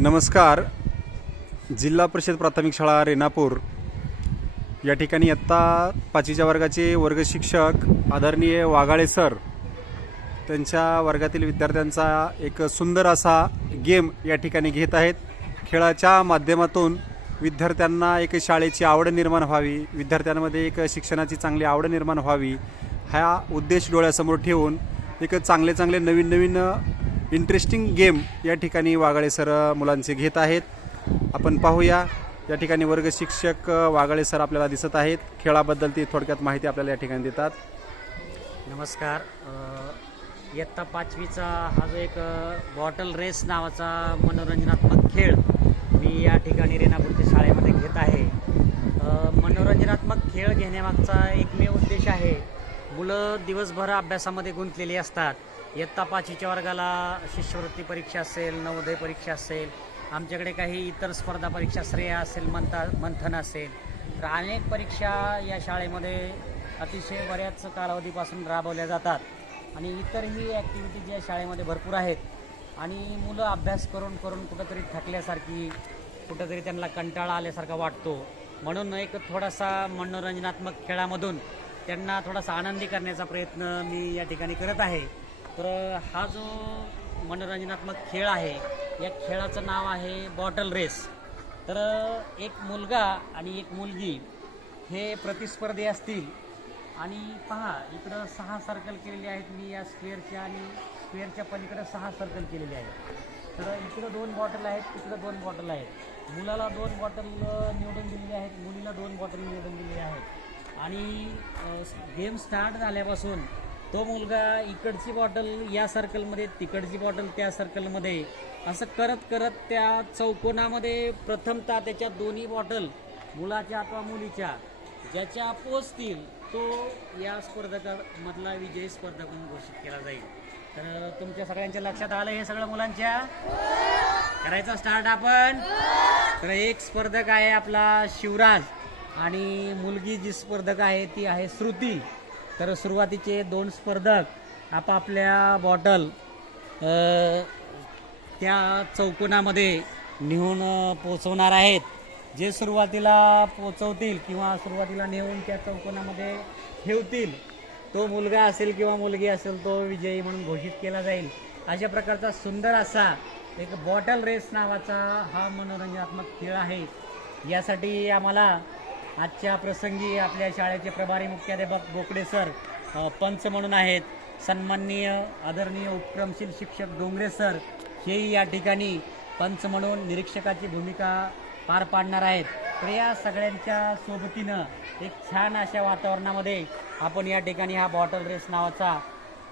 नमस्कार. जिल्हा परिषद प्राथमिक शाळा रेणापूर. या ठिकाणी आत्ता पाचवीच्या वर्गाचे वर्ग शिक्षक आदरणीय वाघाळे सर त्यांच्या वर्गातील विद्यार्थ्यांचा एक सुंदर असा गेम या ठिकाणी घेत आहेत. खेळाच्या माध्यमातून विद्यार्थ्यांना एक शाळेची आवड निर्माण व्हावी विद्यार्थ्यांमध्ये एक शिक्षणाची चांगली आवड निर्माण व्हावी हा उद्देश डोळ्यासमोर ठेवून एक चांगले चांगले नवीन नवीन इंटरेस्टिंग गेम या ठिकाणी वाघाळे सर मुलांचे घेत आहेत. आपण पाहूया. या ठिकाणी वर्ग शिक्षक वाघाळे सर आपल्याला दिसत आहेत. खेळाबद्दल ती थोडक्यात माहिती आपल्याला या ठिकाणी देतात. नमस्कार. इयत्ता पाचवीचा हा जो एक बॉटल रेस नावाचा मनोरंजनात्मक खेळ मी या ठिकाणी रेणापूरच्या शाळेमध्ये घेत आहे. मनोरंजनात्मक खेळ घेण्यामागचा एकमेव उद्देश आहे मुलं दिवसभर अभ्यासामध्ये गुंतलेली असतात. इयत्ता पाचवीच्या वर्गाला शिष्यवृत्ती परीक्षा असेल नवोदय परीक्षा असेल आमच्याकडे काही इतर स्पर्धा परीक्षा श्रेय असेल मंथा मंथन असेल. तर अनेक परीक्षा या शाळेमध्ये अतिशय बऱ्याच कालावधीपासून राबवल्या जातात. आणि इतरही ॲक्टिव्हिटीज या शाळेमध्ये भरपूर आहेत. आणि मुलं अभ्यास करून करून कुठंतरी थकल्यासारखी कुठंतरी त्यांना कंटाळा आल्यासारखा वाटतो. म्हणून एक थोडासा मनोरंजनात्मक खेळामधून त्यांना थोडासा आनंदी करण्याचा प्रयत्न मी या ठिकाणी करत आहे. तर हा जो मनोरंजनात्मक खेळ आहे या खेळाचं नाव आहे बॉटल रेस. तर एक मुलगा आणि एक मुलगी हे प्रतिस्पर्धी असतील. आणि पहा इकडं सहा सर्कल केलेले आहेत मी या स्क्वेअरच्या आणि स्क्वेअरच्या पलीकडे सहा सर्कल केलेले आहेत. तर इकडं दोन बॉटल आहेत तिकडं दोन बॉटल आहेत. मुलाला दोन बॉटल निवडून दिलेली आहेत मुलीला दोन बॉटल निवडून दिलेली आहेत. आणि गेम स्टार्ट झाल्यापासून तो मुलगा इकडची बॉटल या सर्कलमध्ये तिकडची बॉटल त्या सर्कलमध्ये असं करत करत त्या चौकोनामध्ये प्रथमतः त्याच्या दोन्ही बॉटल मुलाच्या अथवा मुलीच्या ज्याच्या पोचतील तो या स्पर्धकामधला विजयी स्पर्धक म्हणून घोषित केला जाईल. तर तुमच्या सगळ्यांच्या लक्षात आलं हे सगळं मुलांच्या? करायचा स्टार्ट आपण? तर एक स्पर्धक आहे आपला शिवराज. आणि मुलगी जी स्पर्धक आहे ती आहे श्रुती. तर सुरुवातीचे दोन स्पर्धक आपापल्या बॉटल त्या चौकोनामध्ये नेऊन पोचवणार आहेत. जे सुरुवातीला पोचवतील किंवा सुरुवातीला नेऊन त्या चौकोनामध्ये ठेवतील तो मुलगा असेल किंवा मुलगी असेल तो विजयी म्हणून घोषित केला जाईल. अशा प्रकारचा सुंदर असा एक बॉटल रेस नावाचा हा मनोरंजनात्मक खेळ आहे. यासाठी आम्हाला आजच्या प्रसंगी आपल्या शाळेचे प्रभारी मुख्याध्यापक बोकडे सर पंच म्हणून आहेत. सन्माननीय आदरणीय उपक्रमशील शिक्षक डोंगरे सर हेही या ठिकाणी पंच म्हणून निरीक्षकाची भूमिका पार पाडणार आहेत. तर या सगळ्यांच्या सोबतीनं एक छान अशा वातावरणामध्ये आपण या ठिकाणी हा बॉटल रेस नावाचा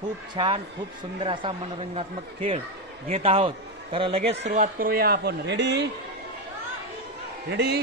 खूप छान खूप सुंदर असा मनोरंजनात्मक खेळ घेत आहोत. तर लगेच सुरुवात करूया आपण. Ready ready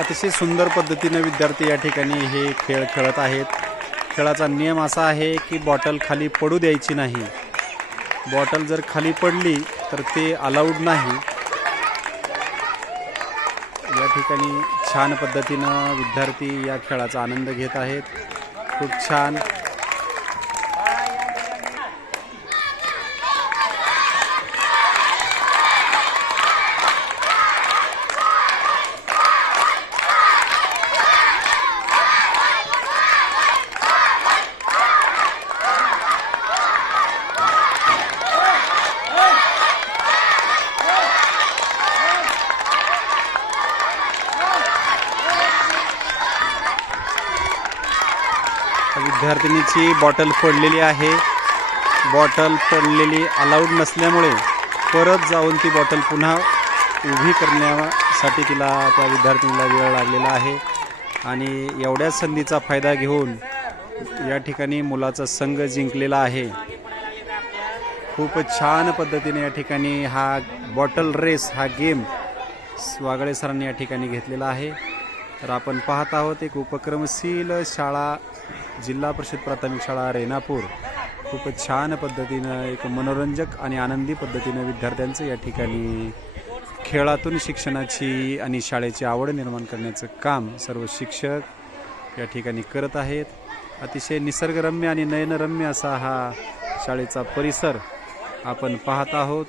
अतिशय सुंदर पद्धतीनं विद्यार्थी या ठिकाणी हे खेळ खेळत आहेत. खेळाचा नियम असा आहे की बॉटल खाली पडू द्यायची नाही. बॉटल जर खाली पडली तर ते अलाउड नाही. या ठिकाणी छान पद्धतीनं विद्यार्थी या खेळाचा आनंद घेत आहेत. खूप छान विद्यार्थिनीची बॉटल पडलेली आहे. बॉटल पडलेली अलाउड नसल्यामुळे परत जाऊन ती बॉटल पुन्हा उभी करण्यासाठी तिला त्या विद्यार्थिनीला वेळ लागलेला आहे. आणि एवढ्याच संधीचा फायदा घेऊन या ठिकाणी मुलाचा संघ जिंकलेला आहे. खूप छान पद्धतीने या ठिकाणी हा बॉटल रेस हा गेम वागळे सरांनी या ठिकाणी घेतलेला आहे. तर आपण पाहत आहोत एक उपक्रमशील शाळा जिल्हा परिषद प्राथमिक शाळा रेणापूर. खूपच छान पद्धतीनं एक मनोरंजक आणि आनंदी पद्धतीनं विद्यार्थ्यांचं या ठिकाणी खेळातून शिक्षणाची आणि शाळेची आवड निर्माण करण्याचं काम सर्व शिक्षक या ठिकाणी करत आहेत. अतिशय निसर्गरम्य आणि नयनरम्य असा हा शाळेचा परिसर आपण पाहत आहोत.